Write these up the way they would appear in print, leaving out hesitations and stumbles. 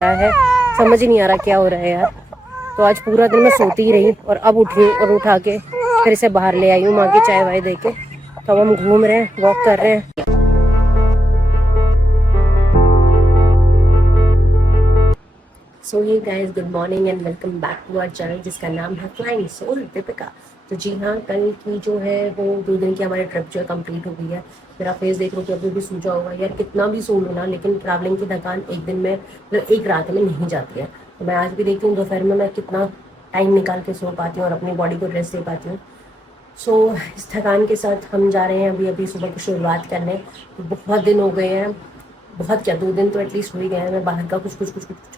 क्या है, समझ ही नहीं आ रहा क्या हो रहा है यार। तो आज पूरा दिन मैं सोती ही रही और अब उठी और उठा के फिर इसे बाहर ले आई हूँ माँ की चाय वाय दे के। तो अब हम घूम रहे हैं, वॉक कर रहे हैं। सो ये guys, good morning and welcome back to our channel जिसका नाम है फ्लाइंग सोल दीपिका। तो जी हाँ, कल की जो है वो 2 दिन की हमारी ट्रिप जो है कंप्लीट हो गई है। मेरा फेस देख लो कि अभी भी सूजा होगा यार, कितना भी सो लो ना, लेकिन ट्रैवलिंग की थकान एक दिन में मतलब एक रात में नहीं जाती है। तो मैं आज भी देखती हूँ दोपहर में मैं कितना टाइम निकाल के सो पाती हूँ और अपनी बॉडी को रेस्ट दे पाती हूँ। सो इस थकान के साथ हम जा रहे हैं अभी अभी सुबह की शुरुआत करने। तो बहुत दिन हो गए हैं, बहुत क्या 2 दिन तो एटलीस्ट हो ही गए हैं मैं बाहर का कुछ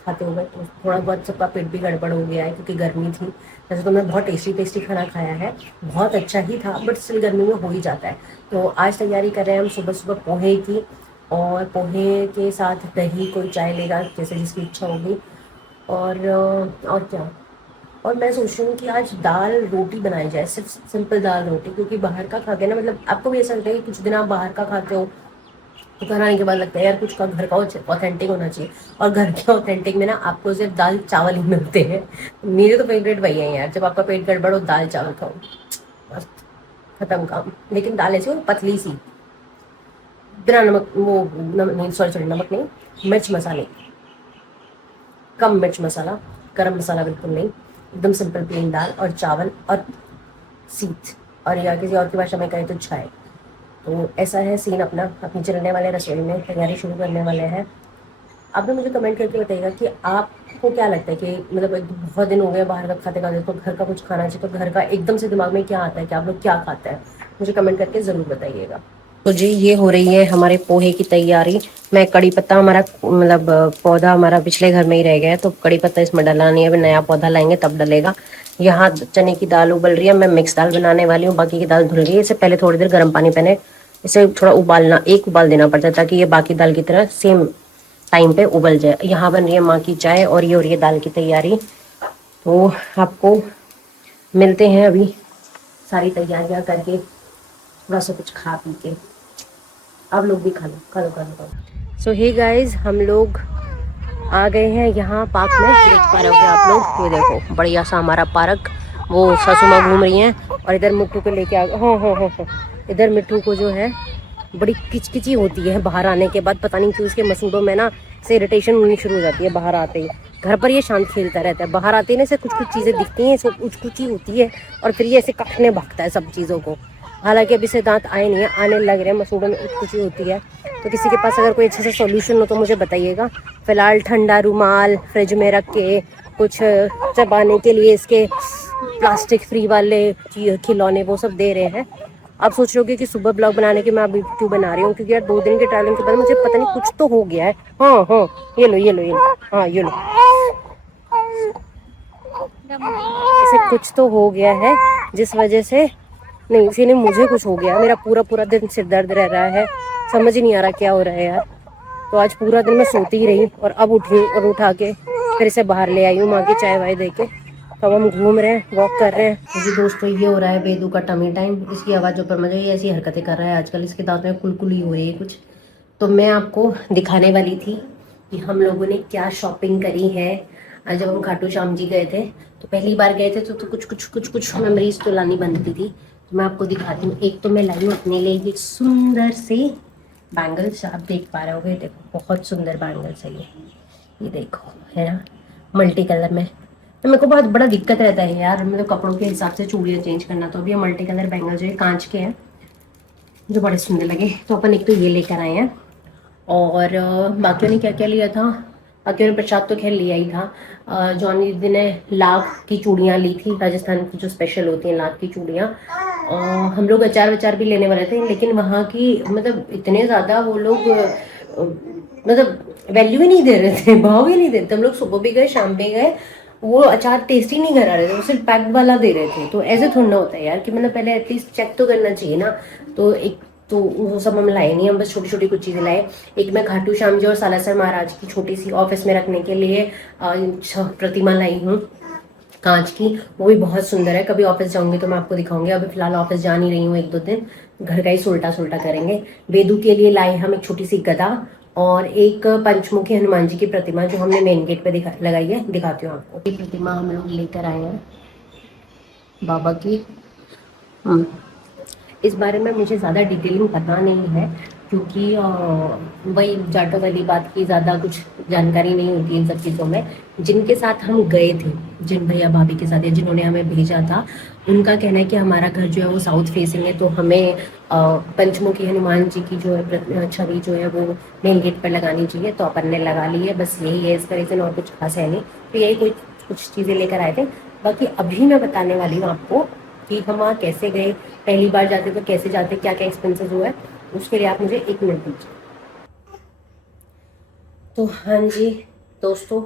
खाते हुए। तो थोड़ा बहुत सबका पेट भी गड़बड़ हो गया है क्योंकि गर्मी थी। वैसे तो मैं बहुत टेस्टी टेस्टी खाना खाया है, बहुत अच्छा ही था, बट स्टिल गर्मी में हो ही जाता है। तो आज तैयारी कर रहे हैं हम सुबह सुबह पोहे की, और पोहे के साथ दही, कोई चाय लेगा जैसे जिसकी इच्छा होगी। और क्या, और मैं सोच रही हूँ कि आज दाल रोटी बनाई जाए, सिर्फ सिंपल दाल रोटी, क्योंकि बाहर का खा के ना, मतलब आपको भी ऐसा लगता है कि कुछ दिन आप बाहर का खाते हो तो घर आने के बाद लगता है यार कुछ का घर का ऑथेंटिक होना चाहिए। और घर के ऑथेंटिक में ना आपको सिर्फ दाल चावल ही मिलते हैं। मेरे तो फेवरेट वही है यार, जब आपका पेट गड़बड़ हो दाल चावल खाओ, मस्त, खत्म काम। लेकिन दाल ऐसी हो पतली सी, बिना नमक, वो नहीं, सॉरी सॉरी, नमक नहीं, मिर्च मसाले, कम मिर्च मसाला, गरम मसाला बिल्कुल नहीं, एकदम सिंपल प्लेन दाल और चावल और सीत, और या किसी और की भाषा में कहें तो चाय। तो ऐसा है सीन अपना, अपनी चलने वाले रसोई में तैयारी शुरू करने वाले हैं। आप भी मुझे कमेंट करके बताइएगा कि आपको क्या लगता है कि मतलब बहुत दिन हो गए बाहर का खाते खाते, तो घर का कुछ खाना चाहिए। तो घर का एकदम से दिमाग में क्या आता है कि आप लोग क्या खाते हैं, मुझे कमेंट करके ज़रूर बताइएगा। तो जी ये हो रही है हमारे पोहे की तैयारी। मैं कड़ी पत्ता, हमारा मतलब पौधा हमारा पिछले घर में ही रह गया है, तो कड़ी पत्ता इसमें डला नहीं है, अभी नया पौधा लाएंगे तब डलेगा। यहाँ चने की दाल उबल रही है, मैं मिक्स दाल बनाने वाली हूँ, बाकी की दाल धुल गई है। इससे पहले थोड़ी देर गर्म पानी पहने इसे थोड़ा उबालना, एक उबाल देना पड़ता है ताकि ये बाकी दाल की तरह सेम टाइम पे उबल जाए। यहाँ बन रही है माँ की चाय और ये हो रही है दाल की तैयारी। तो आपको मिलते हैं अभी सारी तैयारियां करके, थोड़ा सा कुछ खा पी के। आप लोग भी खा लो खा लो खा लो खा लो। सो हे गाइज, हम लोग आ गए हैं यहाँ पार्क में, देख पा रहे होगे आप लोग, ये देखो बढ़िया सा हमारा पार्क। वो ससुमा घूम रही हैं और इधर मिट्टू को लेके आ गए। हो इधर मिट्टू को जो है बड़ी किचकिची होती है बाहर आने के बाद, पता नहीं क्यों इसके मसूड़ों में ना से इरिटेशन होनी शुरू हो जाती है बाहर आते ही। घर पर ये शांत खेलता रहता है, बाहर आते ही ना इसे कुछ कुछ चीज़ें दिखती हैं, इसको कुछ कुछ ही होती है और फिर ये ऐसे काटने भागता है सब चीज़ों को। हालांकि अभी से दांत आए नहीं है, आने लग रहे हैं, मसूड़ों में कुछ ही होती है। तो किसी के पास अगर कोई अच्छा सा सॉल्यूशन हो तो मुझे बताइएगा। फिलहाल ठंडा रुमाल फ्रिज में रख के, कुछ चबाने के लिए इसके प्लास्टिक फ्री वाले खिलौने वो सब दे रहे हैं। आप सोच रहे होगे कि सुबह ब्लॉग बनाने के मैं अभी क्यों बना रही हूँ, क्योंकि यार 2 दिन के ट्रैवलिंग के बाद मुझे पता नहीं कुछ तो हो गया है। हाँ, ये लो ये लो ये लो, हाँ ये लो, इसे कुछ तो हो गया है जिस वजह से, नहीं इसीलिए मुझे कुछ हो गया, मेरा पूरा पूरा दिन सिर दर्द रह रहा है, समझ ही नहीं आ रहा क्या हो रहा है यार। तो आज पूरा दिन मैं सोती ही रही और अब उठी और उठा के फिर इसे बाहर ले आई हूँ माँ की चाय वाय दे के। तो अब हम घूम रहे हैं, वॉक कर रहे हैं। जी दोस्तों, ये हो रहा है बेदू का टमी टाइम। इसकी आवाज़ ऊपर मजा, ये ऐसी हरकतें कर रहा है आजकल, इसके दांत में कुलकुली हो रही है कुछ। तो मैं आपको दिखाने वाली थी कि हम लोगों ने क्या शॉपिंग करी है। आज जब हम खाटू श्याम जी गए थे, तो पहली बार गए थे तो कुछ मेमोरीज तो लानी बनती थी। तो मैं आपको दिखाती हूँ। एक तो मैं लाई हूँ अपने लिए ये सुंदर से बैंगल्स, आप देख पा रहे होगे, देखो बहुत सुंदर बैंगल्स है ये देखो, है ना, मल्टी कलर में। तो मेरे को बहुत बड़ा दिक्कत रहता है यार, मतलब कपड़ों के हिसाब से चूड़ियाँ चेंज करना। तो अभी ये मल्टी कलर बैंगल जो है कांच के हैं, जो बड़े सुंदर लगे, तो अपन एक तो ये लेकर आए हैं। और बाकियों ने क्या क्या लिया था, बाकियों ने प्रसाद तो खैर लिया ही था। जॉनी दीदी ने लाख की चूड़ियाँ ली थी, राजस्थान की जो स्पेशल होती हैं लाख की चूड़ियाँ। हम लोग अचार वचार भी लेने वाले थे, लेकिन वहाँ की मतलब इतने ज़्यादा वो लोग मतलब वैल्यू ही नहीं दे रहे थे, भाव ही नहीं दे रहे थे। हम लोग सुबह भी गए शाम भी गए, वो अचार टेस्ट ही नहीं करा रहे थे, वो सिर्फ पैक वाला दे रहे थे। तो ऐसे थोड़ा ना होता है यार कि मतलब पहले एटलीस्ट चेक तो करना चाहिए ना। तो एक तो वो सब हम लाए नहीं, हम बस छोटी छोटी कुछ चीज़ें लाए। एक मैं खाटू श्याम जी और सालासर महाराज की छोटी सी ऑफिस में रखने के लिए प्रतिमा लाई हूँ कांच की, वो भी बहुत सुंदर है। कभी ऑफिस जाऊंगी तो मैं आपको दिखाऊंगी, अभी फिलहाल ऑफिस जा नहीं रही हूँ, 1-2 दिन घर का ही सुलटा सुलटा करेंगे। वेदू के लिए लाई हम एक छोटी सी गदा और एक पंचमुखी हनुमान जी की प्रतिमा जो हमने मेन गेट पे लगाई है, दिखाती हूँ आपको। ये प्रतिमा हम लोग लेकर आए हैं बाबा की। इस बारे में मुझे ज़्यादा डिटेलिंग पता नहीं है, क्योंकि वही जाटो वाली बात की ज़्यादा कुछ जानकारी नहीं होती इन सब चीज़ों में। जिनके साथ हम गए थे, जिन भैया भाभी के साथ या जिन्होंने हमें भेजा था, उनका कहना है कि हमारा घर जो है वो साउथ फेसिंग है, तो हमें पंचमुखी हनुमान जी की जो है छवि जो है वो मेन गेट पर लगानी चाहिए। तो अपन ने लगा ली है, बस यही है इसका रीज़न, और कुछ खास है नहीं। तो यही कुछ चीज़ें लेकर आए थे। बाकी अभी मैं बताने वाली हूँ आपको कि हम वहाँ कैसे गए, पहली बार जाते तो कैसे जाते, क्या क्या एक्सपेंसेस हुआ है, उसके लिए आप मुझे 1 मिनट दीजिए। तो हाँ जी दोस्तों,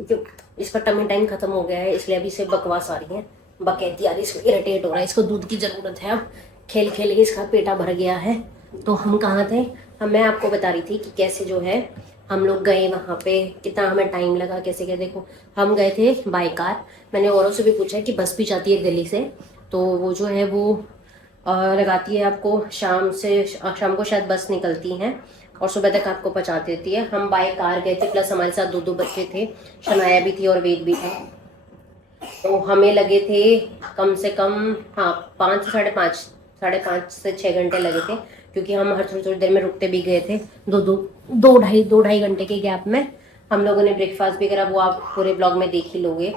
जो इसका टमी टाइम खत्म हो गया है, इसलिए अभी से बकवास आ रही है, बकैती आ रही है, इसको इरिटेट हो रहा है, इसको दूध की ज़रूरत है। अब खेल खेल के इसका पेटा भर गया है। तो हम कहाँ थे, मैं आपको बता रही थी कि कैसे जो है हम लोग गए वहाँ पे, कितना हमें टाइम लगा, कैसे क्या। देखो, हम गए थे बाय कार। मैंने औरों से भी पूछा है कि बस भी जाती है दिल्ली से, तो वो जो है वो लगाती है आपको शाम को शायद बस निकलती हैं और सुबह तक आपको पहुंचा देती है। हम बाय कार गए थे, प्लस हमारे साथ 2 बच्चे थे, शनाया भी थी और वेद भी था। तो हमें लगे थे कम से कम, हाँ, 5 से 5.5 से 6 घंटे लगे थे, क्योंकि हम हर थोड़ी थोड़ी देर में रुकते भी गए थे। दो ढाई घंटे के गैप में हम लोगों ने ब्रेकफास्ट भी करा, वो आप पूरे ब्लॉग में देख ही लोगे।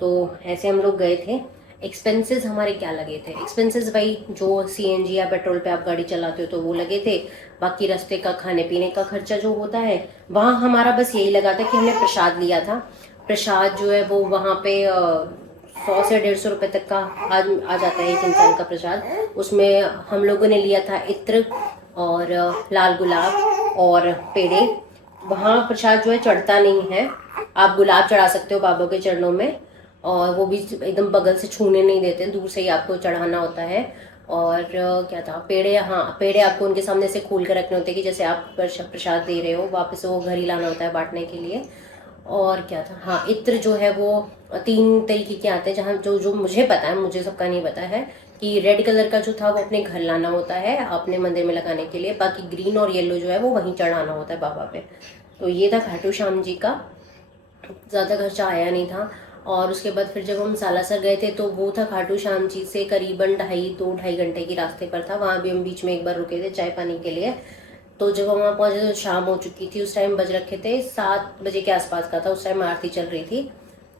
तो ऐसे हम लोग गए थे। एक्सपेंसेस हमारे क्या लगे थे, एक्सपेंसेस भाई जो सीएनजी या पेट्रोल पे आप गाड़ी चलाते हो तो वो लगे थे। बाकी रास्ते का खाने पीने का खर्चा जो होता है, वहाँ हमारा बस यही लगा था कि हमने प्रसाद लिया था। प्रसाद जो है वो वहाँ पे 100 से 150 रुपए तक का आ जाता है एक इंसान का प्रसाद। उसमें हम लोगों ने लिया था इत्र और लाल गुलाब और पेड़े। वहाँ प्रसाद जो है चढ़ता नहीं है, आप गुलाब चढ़ा सकते हो बाबा के चरणों में, और वो भी एकदम बगल से छूने नहीं देते, दूर से ही आपको चढ़ाना होता है। और क्या था, पेड़े, हाँ, पेड़े आपको उनके सामने से खोल कर रखने होते हैं कि जैसे आप प्रसाद दे रहे हो, वापस वो घर ही लाना होता है बांटने के लिए। और क्या था, हाँ, इत्र जो है वो 3 तरीके के आते हैं, जहाँ जो जो मुझे पता है, मुझे सबका नहीं पता है, कि रेड कलर का जो था वो अपने घर लाना होता है अपने मंदिर में लगाने के लिए, बाकी ग्रीन और येलो जो है वो वहीं चढ़ाना होता है बाबा पे। तो ये था खाटू श्याम जी का, ज़्यादा खर्चा आया नहीं था। और उसके बाद फिर जब हम सालासर गए थे तो वो था खाटू श्याम जी से करीबन 2 ढाई घंटे के रास्ते पर था। वहाँ भी हम बीच में एक बार रुके थे चाय पानी के लिए। तो जब हम वहाँ पहुँचे तो शाम हो चुकी थी, उस टाइम बज रखे थे 7 बजे के आसपास का था, उस टाइम आरती चल रही थी।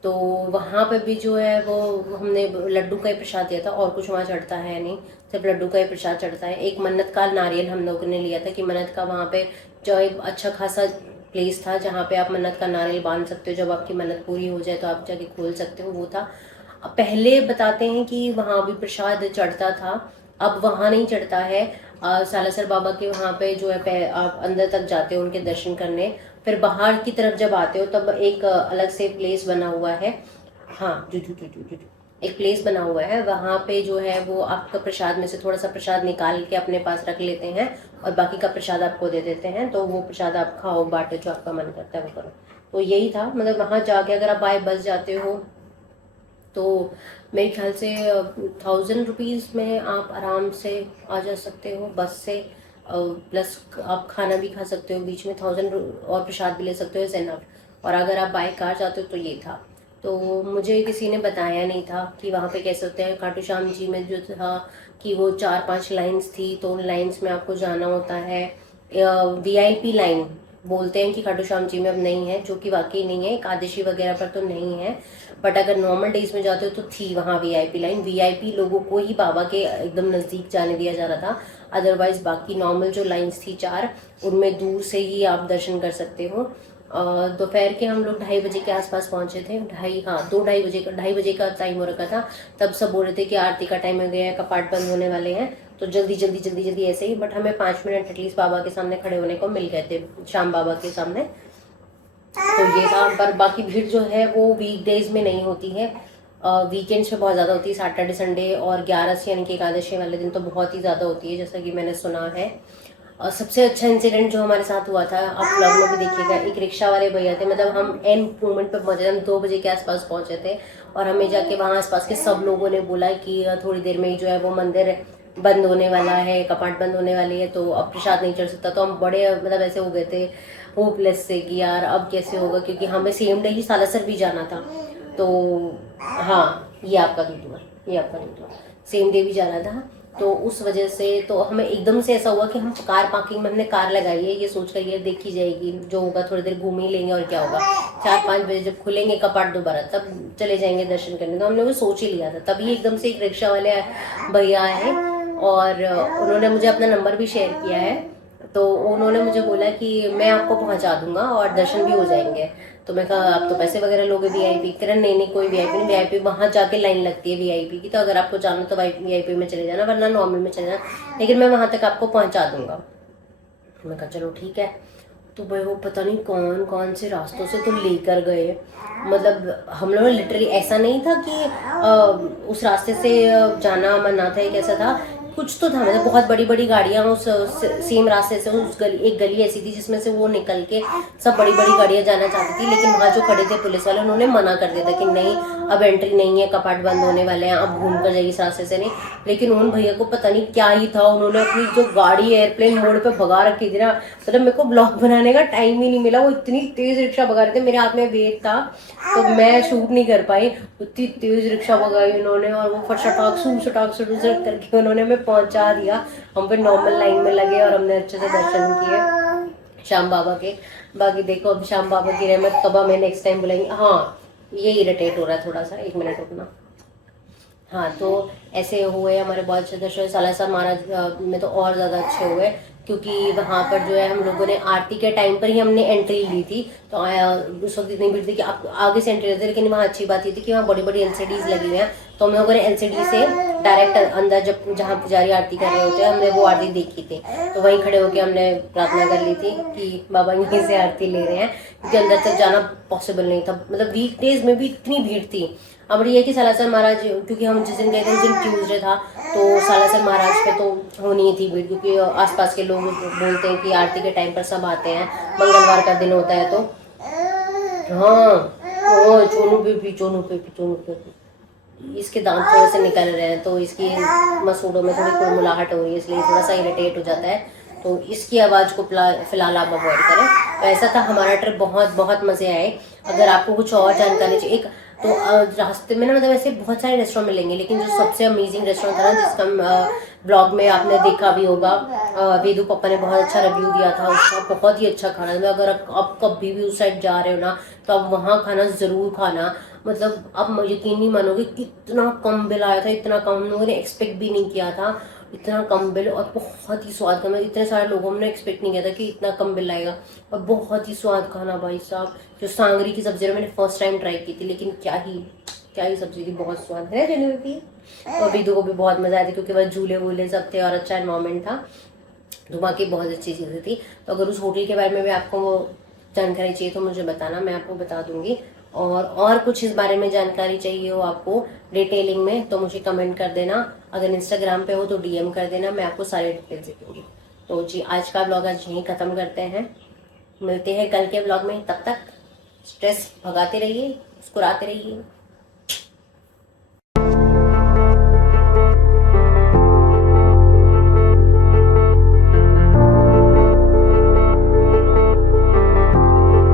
तो वहाँ पे भी जो है वो हमने लड्डू का ही प्रसाद दिया था, और कुछ वहाँ चढ़ता है नहीं, सिर्फ लड्डू का ही प्रसाद चढ़ता है। एक मन्नत का नारियल हम लोगों ने लिया था, कि मन्नत का वहाँ पे जो एक अच्छा खासा प्लेस था जहाँ पे आप मन्नत का नारियल बांध सकते हो, जब आपकी मन्नत पूरी हो जाए तो आप जाके खोल सकते हो, वो था। पहले बताते हैं कि वहाँ भी प्रसाद चढ़ता था, अब वहाँ नहीं चढ़ता है। सालासर बाबा के वहाँ पे जो है आप अंदर तक जाते हो उनके दर्शन करने, फिर बाहर की तरफ जब आते हो तब एक अलग से प्लेस बना हुआ है। हाँ, जू एक प्लेस बना हुआ है, वहाँ पे जो है वो आपका प्रसाद में से थोड़ा सा प्रसाद निकाल के अपने पास रख लेते हैं, और बाकी का प्रसाद आपको दे देते हैं। तो वो प्रसाद आप खाओ, बांटो, जो आपका मन करता है वो करो। तो यही था, मतलब वहाँ जाके अगर आप बाय बस जाते हो तो मेरे ख्याल से 1000 रुपीज़ में आप आराम से आ जा सकते हो बस से। प्लस आप खाना भी खा सकते हो बीच में, 1000 और प्रसाद भी ले सकते हो, इज़ एनफ। और अगर आप बाय कार जाते हो तो ये था। तो मुझे किसी ने बताया नहीं था कि वहाँ पे कैसे होते हैं। खाटू श्याम जी में जो था कि वो 4-5 लाइन्स थी, तो उन लाइन्स में आपको जाना होता है। वीआईपी लाइन बोलते हैं कि खाटू श्याम जी में अब नहीं है, जो कि वाकई नहीं है, एकादशी वगैरह पर तो नहीं है। बट अगर नॉर्मल डेज में जाते हो तो थी वहाँ वीआईपी लाइन, वीआईपी लोगों को ही बाबा के एकदम नज़दीक जाने दिया जा रहा था। अदरवाइज बाकी नॉर्मल जो लाइन्स थी 4, उनमें दूर से ही आप दर्शन कर सकते हो। दोपहर के हम लोग 2:30 बजे के आसपास पहुँचे थे, 2:30 का टाइम हो रखा था। तब सब बोल रहे थे कि आरती का टाइम हो गया है, कपाट बंद होने वाले हैं, तो जल्दी जल्दी जल्दी जल्दी ऐसे ही। बट हमें 5 मिनट एटलीस्ट बाबा के सामने खड़े होने को मिल गए थे, श्याम बाबा के सामने। तो ये था। पर बाकी भीड़ जो है वो वीकडेज में नहीं होती है, वीकेंड्स पे बहुत ज़्यादा होती है, सैटरडे संडे और 11 यानी कि एकादशी वाले दिन तो बहुत ही ज़्यादा होती है, जैसा कि मैंने सुना है। और सबसे अच्छा इंसिडेंट जो हमारे साथ हुआ था, आप ब्लॉग में भी देखिएगा, एक रिक्शा वाले भैया थे, मतलब हम एन मोमेंट पे पहुंचे थे, हम 2 बजे के आसपास पहुंचे थे, और हमें जाके वहाँ आसपास के सब लोगों ने बोला कि थोड़ी देर में ही जो है वो मंदिर बंद होने वाला है, कपाट बंद होने वाली है, तो अब प्रसाद नहीं चढ़ सकता। तो हम बड़े मतलब ऐसे हो गए थे होपलेस से कि यार अब कैसे होगा, क्योंकि हमें सेम डे ही सालासर भी जाना था। तो हाँ, ये आपका दूध हुआ, ये आपका दूध हुआ, सेम डे भी जाना था। तो उस वजह से तो हमें एकदम से ऐसा हुआ कि हम कार पार्किंग में हमने कार लगाई है, ये सोच कर ये देखी जाएगी, जो होगा थोड़ी देर घूम ही लेंगे और क्या होगा, 4-5 बजे जब खुलेंगे कपाट दोबारा तब चले जाएंगे दर्शन करने। तो हमने वो सोच ही लिया था। तभी एकदम से एक रिक्शा वाले भैया आए और उन्होंने मुझे अपना नंबर भी शेयर किया है। तो उन्होंने मुझे बोला कि मैं आपको पहुंचा दूंगा और दर्शन भी हो जाएंगे। तो मैं कहा आप तो पैसे वगैरह लोगे वीआईपी? कह रहे नहीं नहीं कोई वीआईपी नहीं, वीआईपी वहाँ जाके लाइन लगती है वीआईपी की, तो अगर आपको जाना तो वीआईपी में चले जाना, वरना नॉर्मल में चले जाना, लेकिन मैं वहाँ तक आपको पहुँचा दूंगा। मैं कहा चलो ठीक है। तो भाई वो पता नहीं कौन कौन से रास्तों से तो लेकर गए, मतलब हम लोग लिटरली ऐसा नहीं था कि उस रास्ते से जाना मना था, एक ऐसा था कुछ तो था, मतलब बहुत बड़ी बड़ी गाड़ियां उस सेम रास्ते से, उस गली, एक गली ऐसी थी जिसमें से वो निकल के सब बड़ी बड़ी गाड़ियां जाना चाहती थी, लेकिन वहाँ जो खड़े थे पुलिस वाले उन्होंने मना कर दिया था कि नहीं अब एंट्री नहीं है, कपाट बंद होने वाले हैं, अब घूम कर जाइए इस रास्ते से नहीं। लेकिन उन भैया को पता नहीं क्या ही था, उन्होंने अपनी जो गाड़ी एयरप्लेन मोड पे भगा रखी थी ना, मतलब मेरे को ब्लॉग बनाने का टाइम ही नहीं मिला, वो इतनी तेज रिक्शा भगा रहे थे, मेरे हाथ में वेट था तो मैं शूट नहीं कर पाई, इतनी तेज रिक्शा भगाई उन्होंने और वो फटाक सटाक करके उन्होंने हमें पहुंचा दिया। हम फिर नॉर्मल लाइन में लगे और हमने अच्छे से दर्शन किए श्याम बाबा के। बाकी देखो अब श्याम बाबा की रहमत कब हमें नेक्स्ट टाइम बुलाएंगे। हाँ ये इरिटेट हो रहा है थोड़ा सा, 1 मिनट रुकना। हाँ तो ऐसे हुए हमारे बहुत अच्छे दर्शन। सालासर महाराज में तो और ज़्यादा अच्छे हुए, क्योंकि वहाँ पर जो है हम लोगों ने आरती के टाइम पर ही हमने एंट्री ली थी, तो उस वक्त इतनी भीड़ थी कि आप आगे से एंट्री लेते, लेकिन वहाँ अच्छी बात ये थी कि वहाँ बड़ी बड़ी एलसीडीज लगी हुई हैं, तो हम लोगों ने एलसीडी से डायरेक्ट अंदर जब जहाँ पुजारी आरती कर रहे होते हैं हमने वो आरती देखी थी, तो वहीं खड़े होकर हमने प्रार्थना कर ली थी कि बाबा यहीं से आरती ले रहे हैं, क्योंकि अंदर तक जाना पॉसिबल नहीं था, मतलब वीकडेज में भी इतनी भीड़ थी। अब ये कि सालासर महाराज, क्योंकि हम जिस दिन गए थे उस दिन ट्यूसडे था, तो सालासर महाराज पे तो होनी ही थी भीड़, क्योंकि आसपास के लोग बोलते हैं कि आरती के टाइम पर सब आते हैं, मंगलवार का दिन होता है तो। हाँ चोनू पे इसके दांत थोड़े से निकल रहे हैं, तो इसकी मसूड़ों में थोड़ी कुड़मुड़ाहट हो रही है, इसलिए थोड़ा सा इरिटेट हो जाता है, तो इसकी आवाज़ को फिलहाल आप अवॉइड करें। तो ऐसा था हमारा ट्रिप, बहुत बहुत मज़े आए। अगर आपको कुछ और जानकारी चाहिए, एक तो रास्ते में ना मतलब ऐसे बहुत सारे रेस्टोरेंट मिलेंगे, लेकिन जो सबसे अमेजिंग रेस्टोरेंट था ना, जिसका ब्लॉग में आपने देखा भी होगा, वेदू पापा ने बहुत अच्छा रिव्यू दिया था उसका, बहुत ही अच्छा खाना था। अगर आप कभी भी उस साइड जा रहे हो ना, तो आप वहाँ खाना ज़रूर खाना, मतलब आप यकीन नहीं मानोगे कितना कम बिल आया था, इतना कम, हम लोगों ने एक्सपेक्ट भी नहीं किया था, इतना कम बिल और बहुत ही स्वाद का। मैं इतने सारे लोगों ने एक्सपेक्ट नहीं किया था कि इतना कम बिल आएगा, और बहुत ही स्वाद खाना भाई साहब। जो सांगरी की सब्जी मैंने फर्स्ट टाइम ट्राई की थी, लेकिन क्या ही सब्जी थी, बहुत स्वाद है जेन्युइन थी। और विदु को भी बहुत मज़ा आया था, क्योंकि बस झूले वूले सब थे और अच्छा एनवायरमेंट था, तो बाकी बहुत अच्छी चीज़ें थी। तो अगर उस होटल के बारे में भी आपको जानकारी चाहिए तो मुझे बताना, मैं आपको बता दूंगी। और कुछ इस बारे में जानकारी चाहिए हो आपको डिटेलिंग में, तो मुझे कमेंट कर देना। अगर इंस्टाग्राम पे हो तो डीएम कर देना, मैं आपको सारे डिटेल्स दे दूँगी। तो जी आज का ब्लॉग आज यहीं ख़त्म करते हैं, मिलते हैं कल के ब्लॉग में। तब तक स्ट्रेस भगाते रहिए, मुस्कुराते रहिए।